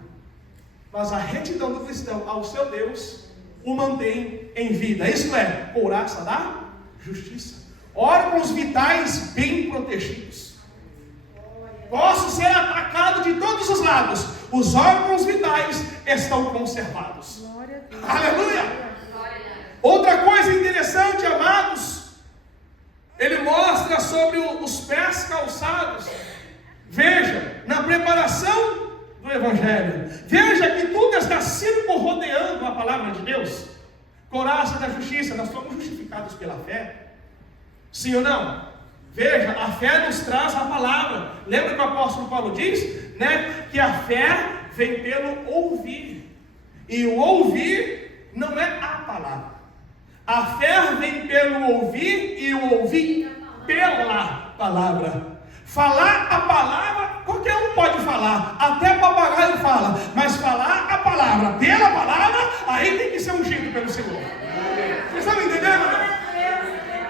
Mas a retidão do cristão ao seu Deus o mantém em vida. Isto é, couraça da justiça. Órgãos vitais bem protegidos. Posso ser atacado de todos os lados. Os órgãos vitais estão conservados. Aleluia! Outra coisa interessante, amados, ele mostra sobre os pés calçados. Veja, na preparação do Evangelho, veja que tudo está circunrodeando a palavra de Deus. Couraça da justiça, nós somos justificados pela fé. Sim ou não? Veja, a fé nos traz a palavra. Lembra que o apóstolo Paulo diz, né, que a fé vem pelo ouvir. E o ouvir não é a palavra. A fé vem pelo ouvir e o ouvir pela palavra. Falar a palavra, qualquer um pode falar, até papagaio fala, mas falar a palavra pela palavra, aí tem que ser ungido pelo Senhor. Vocês estão entendendo?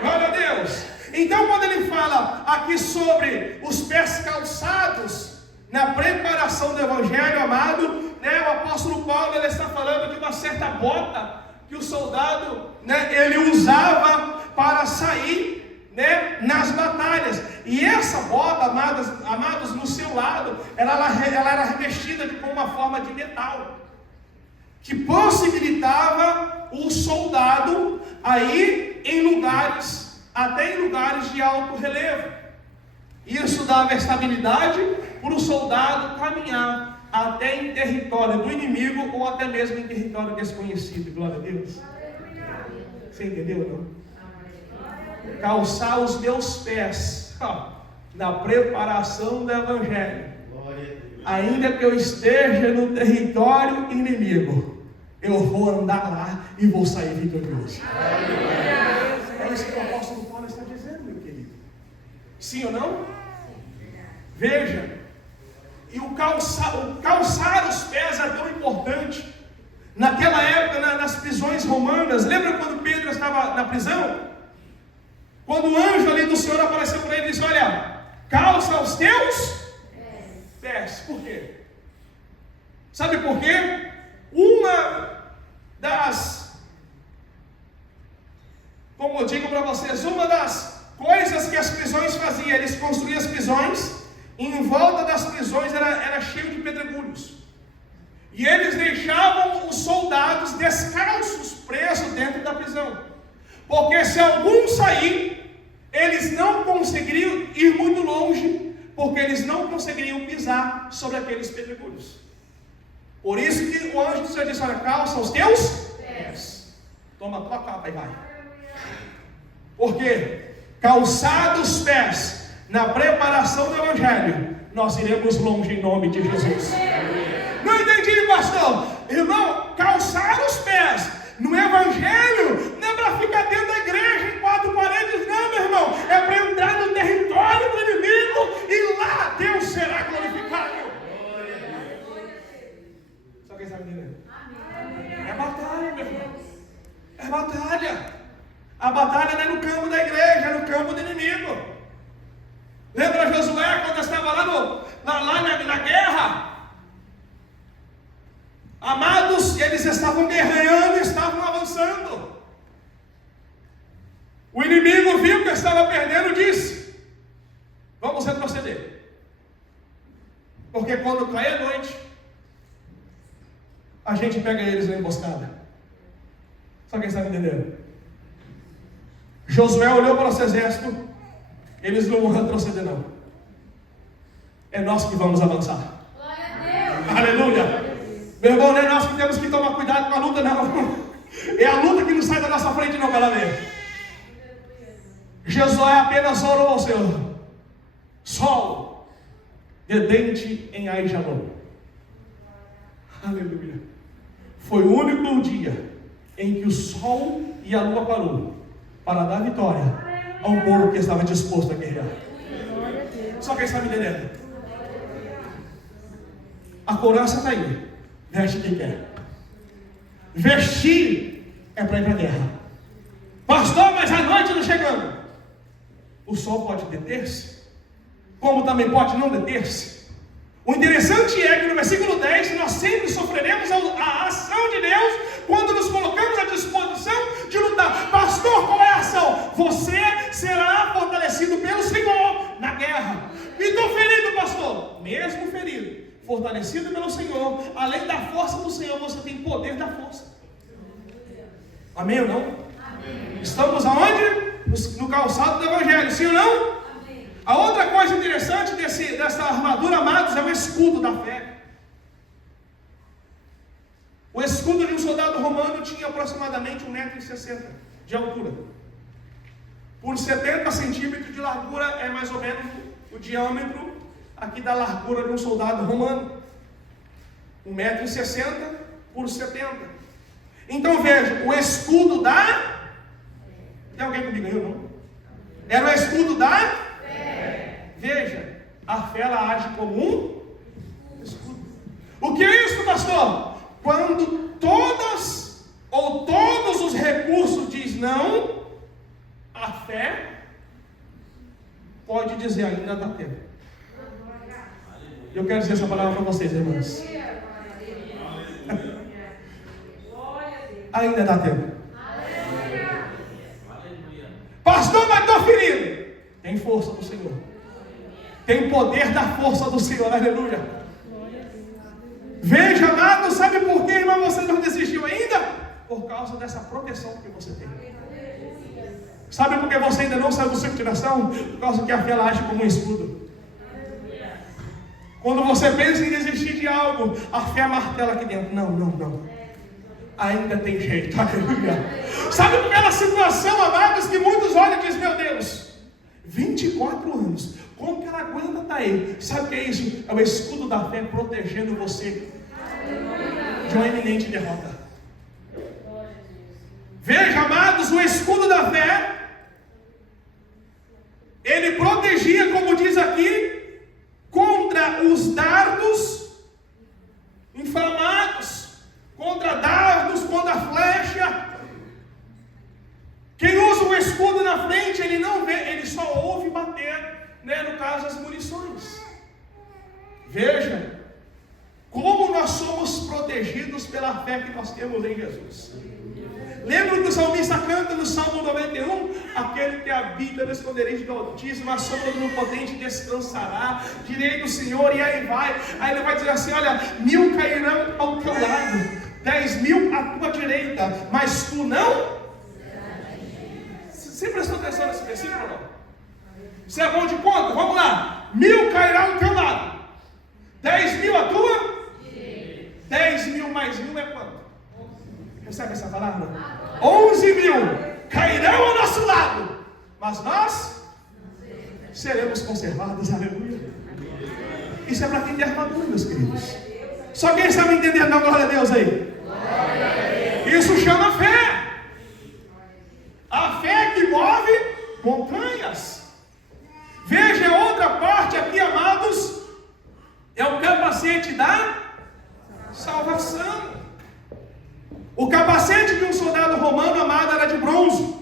Glória a Deus. Então, quando ele fala aqui sobre os pés calçados, na preparação do Evangelho, amado, né, o apóstolo Paulo, ele está falando de uma certa bota que o soldado, né, ele usava para sair, né, nas batalhas. E essa bota, amados, no seu lado, ela era revestida com uma forma de metal, que possibilitava o soldado a ir em lugares, até em lugares de alto relevo. Isso dava estabilidade para o soldado caminhar até em território do inimigo ou até mesmo em território desconhecido. Glória a Deus. Você entendeu, não? Calçar os meus pés na preparação do Evangelho, ainda que eu esteja no território inimigo, eu vou andar lá e vou sair vitorioso. É isso que o apóstolo Paulo está dizendo, meu querido. Sim ou não? Veja, e o o calçar os pés é tão importante. Naquela época, nas prisões romanas, lembra quando Pedro estava na prisão? Quando o anjo ali do Senhor apareceu para ele e disse: olha, calça os teus pés. Por quê? Sabe por quê? Uma das, como eu digo para vocês, uma das coisas que as prisões faziam, eles construíam as prisões, e em volta das prisões era cheio de pedregulhos. E eles deixavam os soldados descalços, presos dentro da prisão. Porque se algum sair, eles não conseguiriam ir muito longe, porque eles não conseguiriam pisar sobre aqueles pedregulhos. Por isso que o anjo do Senhor disse: olha, calça os teus pés. Toma tua capa e vai. Por quê? Calçados os pés, na preparação do Evangelho, nós iremos longe em nome de Jesus. Não entendi, pastor. Irmão, calçar os pés no Evangelho não é para ficar dentro da igreja em quatro paredes, não, meu irmão. É para entrar no território do inimigo e lá Deus será glorificado. Só quem sabe entender? É batalha, meu irmão. É batalha. A batalha não é no campo da igreja, é no campo do inimigo. Lembra Josué quando estava lá na guerra? Amados, eles estavam guerreando, estavam avançando. O inimigo viu que estava perdendo e disse: vamos retroceder. Porque quando cai a noite, a gente pega eles na emboscada. Só quem está me entendendo? Josué olhou para o seu exército: eles não vão retroceder, não. É nós que vamos avançar. Glória a Deus. Aleluia. Meu irmão, não é nós que temos que tomar cuidado com a luta, não. É a luta que não sai da nossa frente, não, para ver. Josué apenas orou ao Senhor: sol, dedente em Aijalon. Aleluia. Foi o único dia em que o sol e a lua parou para dar vitória a um povo que estava disposto a guerrear. Só quem está me entendendo? A couraça está aí. Veste quem quer. Vestir é para ir para a guerra. Pastor, mas a noite não chegando. O sol pode deter-se, como também pode não deter-se. O interessante é que no versículo 10 nós sempre sofreremos a ação de Deus quando nos colocamos à disposição de lutar. Pastor, qual é a ação? Você será fortalecido pelo Senhor na guerra. E estou ferido, pastor. Mesmo ferido, fortalecido pelo Senhor, além da força do Senhor, você tem poder da força. Amém ou não? Amém. Estamos aonde? No calçado do Evangelho, sim ou não? Amém. A outra coisa interessante dessa armadura, amados, é o escudo da fé. O escudo de um soldado romano tinha aproximadamente 1,60 m de altura. Por 70 centímetros de largura é mais ou menos o diâmetro aqui da largura de um soldado romano. 1,60 m por 70. Então veja, o escudo da... Tem alguém comigo aí ou não? Era o escudo da fé. Veja, a fé ela age como um escudo. O que é isso, pastor? Quando todas ou todos os recursos diz não, a fé pode dizer ainda dá tempo. Eu quero dizer essa palavra para vocês, irmãos. Ainda dá tempo. Pastor, mas estou ferido. Tem força do Senhor. Tem poder da força do Senhor. Aleluia. Veja, amado, sabe por que, irmão, você não desistiu ainda? Por causa dessa proteção que você tem. Sabe por que você ainda não saiu do ciclo de oração? Por causa que a fé ela age como um escudo. Quando você pensa em desistir de algo, a fé martela aqui dentro. Não. Ainda tem jeito, aleluia. Sabe aquela situação, amados, que muitos olham e dizem: meu Deus, 24 anos, como que ela aguenta estar aí? Sabe o que é isso? É o escudo da fé protegendo você de uma iminente derrota. Veja, amados, o escudo da fé, ele protegia, como diz aqui, contra os dardos caso as munições. Veja como nós somos protegidos pela fé que nós temos em Jesus. Lembra que o salmista canta no Salmo 91? Aquele que habita no esconderijo do Altíssimo, a sombra do Onipotente descansará. Direi do Senhor, e aí vai. Aí ele vai dizer assim: olha, 1000 cairão ao teu lado, 10.000 à tua direita, mas tu não. Você prestou atenção nesse versículo ou não? Você é bom de conta? Vamos lá. 1000 cairão ao teu lado, 10.000 à tua. 10.000 mais 1 é quanto? Recebe essa palavra? 11.000 cairão ao nosso lado, mas nós seremos conservados. Aleluia. Isso é para quem tem armadura, meus queridos. Só quem sabe entender, não, glória a Deus aí. Isso chama fé. A fé que move montanhas. Veja outra parte aqui, amados. É o capacete da salvação. O capacete de um soldado romano, amado, era de bronze.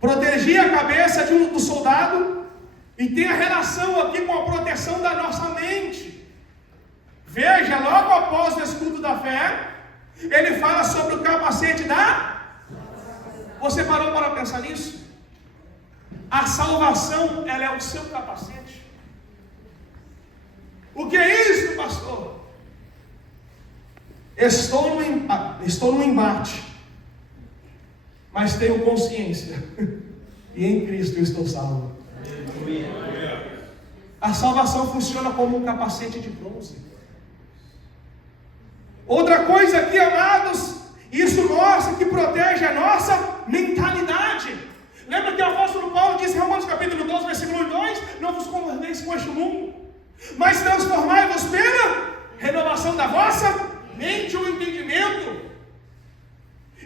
Protegia a cabeça do soldado e tem a relação aqui com a proteção da nossa mente. Veja, logo após o escudo da fé, ele fala sobre o capacete da... Você parou para pensar nisso? A salvação, ela é o seu capacete. O que é isso, pastor? Estou no embate, mas tenho consciência, e em Cristo eu estou salvo. A salvação funciona como um capacete de bronze. Outra coisa aqui, amados, isso mostra que protege a nossa mentalidade. Lembra que o apóstolo Paulo disse em Romanos capítulo 12, versículo 2: não vos conformeis com este mundo, mas transformai-vos pela renovação da vossa mente ou entendimento.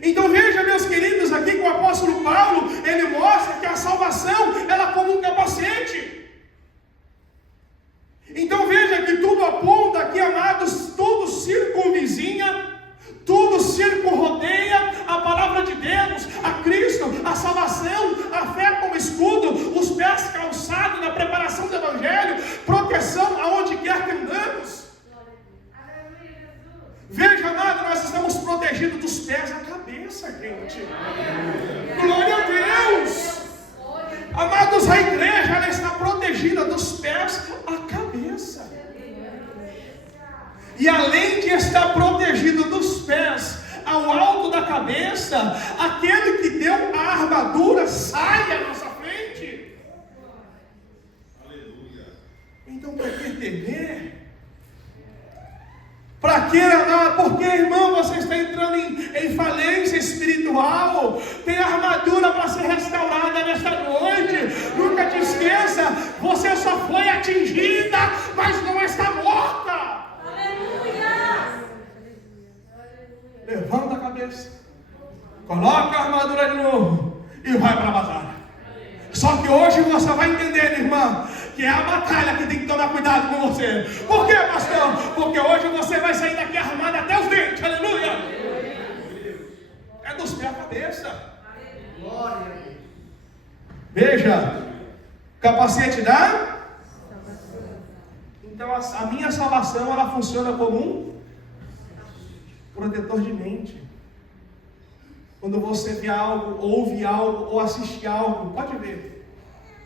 Então veja, meus queridos, aqui com o apóstolo Paulo, ele mostra que a salvação, ela como um capacete. Então veja que tudo aponta aqui, amados, tudo circunvizinha, tudo circunrodeia a palavra de Deus, a Cristo, a salvação, a fé como escudo, os pés calçados na preparação do Evangelho, proteção aonde quer que andamos. Veja, amado, nós estamos protegidos dos pés à cabeça, gente. Glória a Deus. Amados, a igreja, ela está protegida dos pés à cabeça. E além de estar protegido dos pés ao alto da cabeça, aquele que deu a armadura sai à nossa frente. Então, para que temer? Para que andar? Porque, irmão, você está entrando em falência espiritual. Tem armadura para ser restaurada nesta noite. Nunca te esqueça, você só foi atingida, mas não está morta. Aleluia! Levanta a cabeça, coloca a armadura de novo e vai para a batalha. Só que hoje você vai entender, irmã, que é a batalha que tem que tomar cuidado com você. Por quê, pastor? Porque hoje você vai sair daqui armado até os dentes. Aleluia! É dos pés à cabeça. Veja, capacete da... Então a minha salvação, ela funciona como um protetor de mente. Quando você vê algo, ouve algo ou assiste algo, pode ver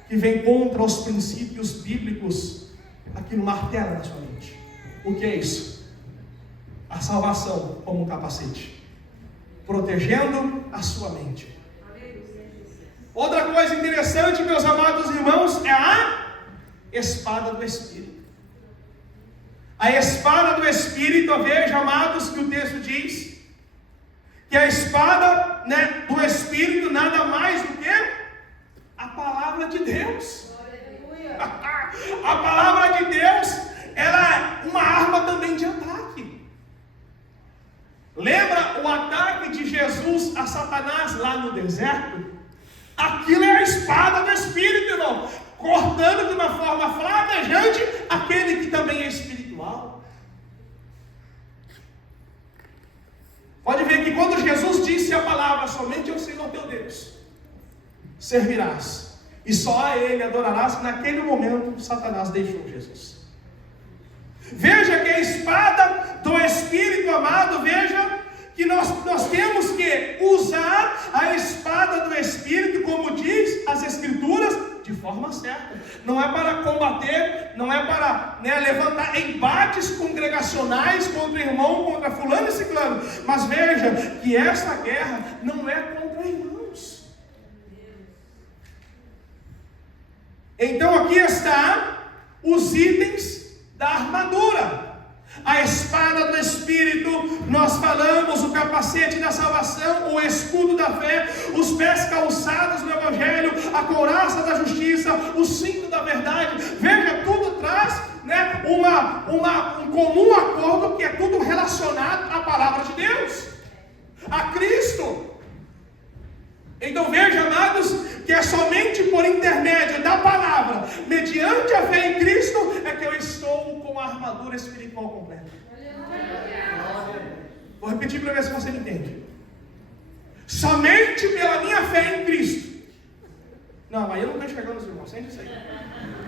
que vem contra os princípios bíblicos, aquilo martela na sua mente. O que é isso? A salvação como um capacete, protegendo a sua mente. Outra coisa interessante, meus amados irmãos, é a espada do Espírito. A espada do Espírito, veja, amados, que o texto diz que a espada, do Espírito nada mais do que a palavra de Deus. A palavra de Deus, ela é uma arma também de ataque. Lembra o ataque de Jesus a Satanás lá no deserto? Aquilo é a espada do Espírito, irmão, cortando de uma forma flamejante aquele que também é espiritual. Pode ver que quando Jesus disse a palavra, somente ao Senhor teu Deus servirás, E só a Ele adorarás. Naquele momento, Satanás deixou Jesus. Veja que a espada do Espírito, amado, veja que nós temos que usar a espada do Espírito, como diz as Escrituras, de forma certa. Não é para combater, não é para levantar embates congregacionais contra irmão, contra fulano e ciclano. Mas veja que essa guerra não é contra irmãos. Então aqui está os itens da armadura. A espada do Espírito, nós falamos, o capacete da salvação, o escudo da fé, os pés calçados no Evangelho, a couraça da justiça, o cinto da verdade. Veja, tudo traz um comum acordo, que é tudo relacionado à palavra de Deus, a Cristo. Então veja, amados, que é somente por intermédio da palavra, mediante a fé em Cristo, é que eu estou com a armadura espiritual completa. Vou repetir para ver se você entende. Somente pela minha fé em Cristo. Não, mas eu não estou enxergando os irmãos, sente isso aí.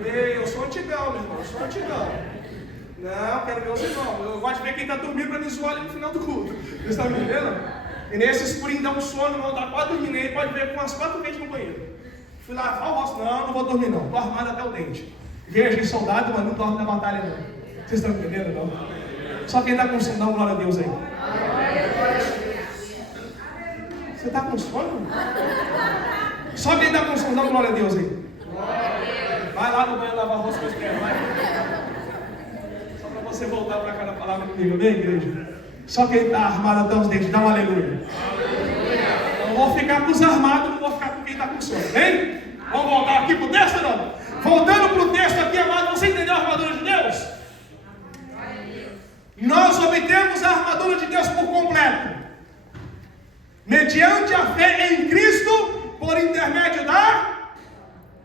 Ei, eu sou antigão, meu irmão, eu sou antigão. Não, quero ver os irmãos. Eu gosto de ver quem está dormindo para me zoar ali no final do culto. Você está me entendendo? E nesse escurinho dá um sono, não dá quase dormindo, aí pode ver com umas 4 vezes no banheiro. Fui lá, fala o rosto, não vou dormir não, estou armado até o dente. Veja, soldado, mas não dorme na batalha não. Vocês estão entendendo não? Só quem está com sono, dá glória a Deus aí. Você está com sono? Só quem está com sono, dá glória a Deus aí. Vai lá no banheiro lavar o rosto com os pés, vai. Só para você voltar para cá na palavra comigo, bem igreja? Só quem está armado até os dentes, dá um aleluia. Não vou ficar com os armados, não vou ficar com quem está com sono, hein? Vamos voltar aqui para o texto, não? Voltando para o texto aqui, amado, você entendeu a armadura de Deus? Nós obtemos a armadura de Deus por completo, mediante a fé em Cristo, por intermédio da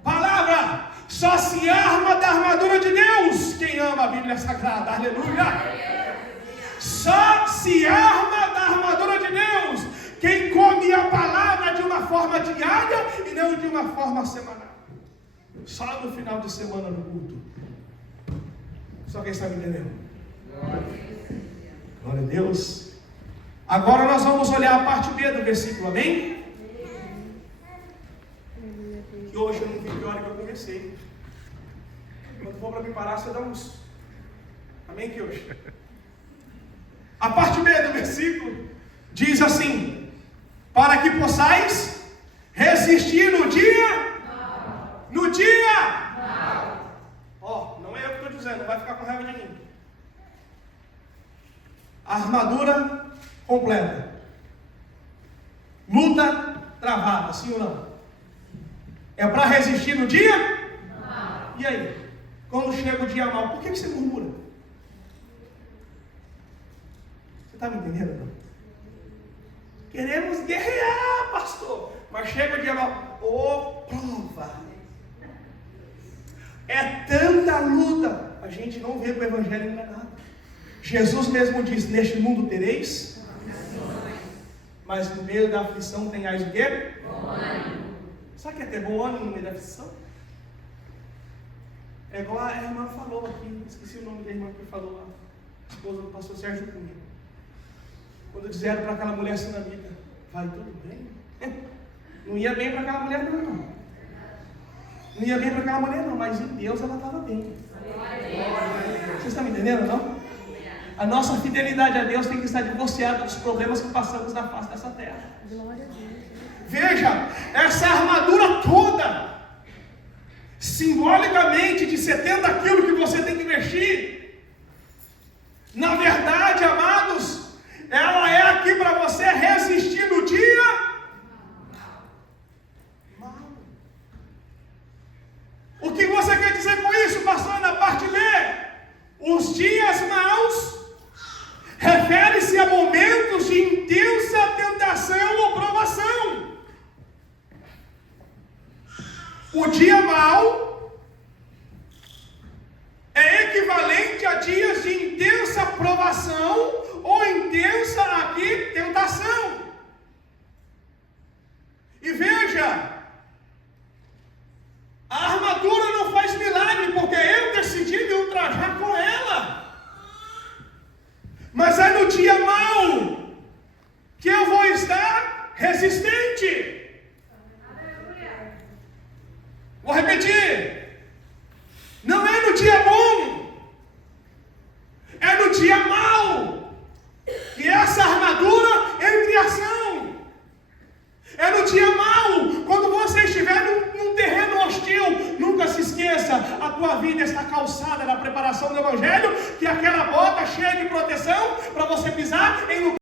palavra. Só se arma da armadura de Deus quem ama a Bíblia Sagrada, aleluia. Só se arma da armadura de Deus quem come a palavra de uma forma diária e não de uma forma semanal. Só no final de semana no culto. Só quem está me entendendo? Glória a Deus. Agora nós vamos olhar a parte B do versículo, amém? Que hoje eu não vi que hora que eu comecei. Quando for para me parar, você dá uns. Amém, que hoje? A parte B do versículo diz assim: para que possais resistir no dia. No dia. Ó, não é eu que estou dizendo, não vai ficar com raiva de mim. A armadura completa. Luta travada, sim ou não? É para resistir no dia? Não. E aí? Quando chega o dia mal, por que você murmura? Você está me entendendo? Não? Queremos guerrear, pastor. Mas chega o dia mal. Ô, prova. É tanta luta. A gente não vê que o evangelho enganado. Jesus mesmo diz: neste mundo tereis, mas no meio da aflição tenhais o quê? Bom ânimo. Sabe o que é ter bom ânimo no meio da aflição? É igual a irmã falou aqui, esqueci o nome da irmã que falou lá, a esposa do pastor Sérgio Cunha. Quando disseram para aquela mulher sunamita: vai tudo bem? Não ia bem para aquela mulher não. Não ia bem para aquela mulher não, mas em Deus ela estava bem. Vocês estão me entendendo não? A nossa fidelidade a Deus tem que estar divorciada dos problemas que passamos na face dessa terra. Veja, essa armadura toda, simbolicamente de 70 quilos que você tem que vestir, na verdade, amados, ela é aqui para você resistir no dia mal. O que você quer dizer com isso, pastor, na parte B? Os dias maus refere-se a momentos de intensa tentação ou provação. O dia mau é equivalente a dias de intensa provação ou intensa aqui tentação. E veja, resistente. Vou repetir. Não é no dia bom, é no dia mau que essa armadura entra em ação. É no dia mau, quando você estiver num terreno hostil. Nunca se esqueça, a tua vida está calçada na preparação do Evangelho, que é aquela bota cheia de proteção para você pisar em lugar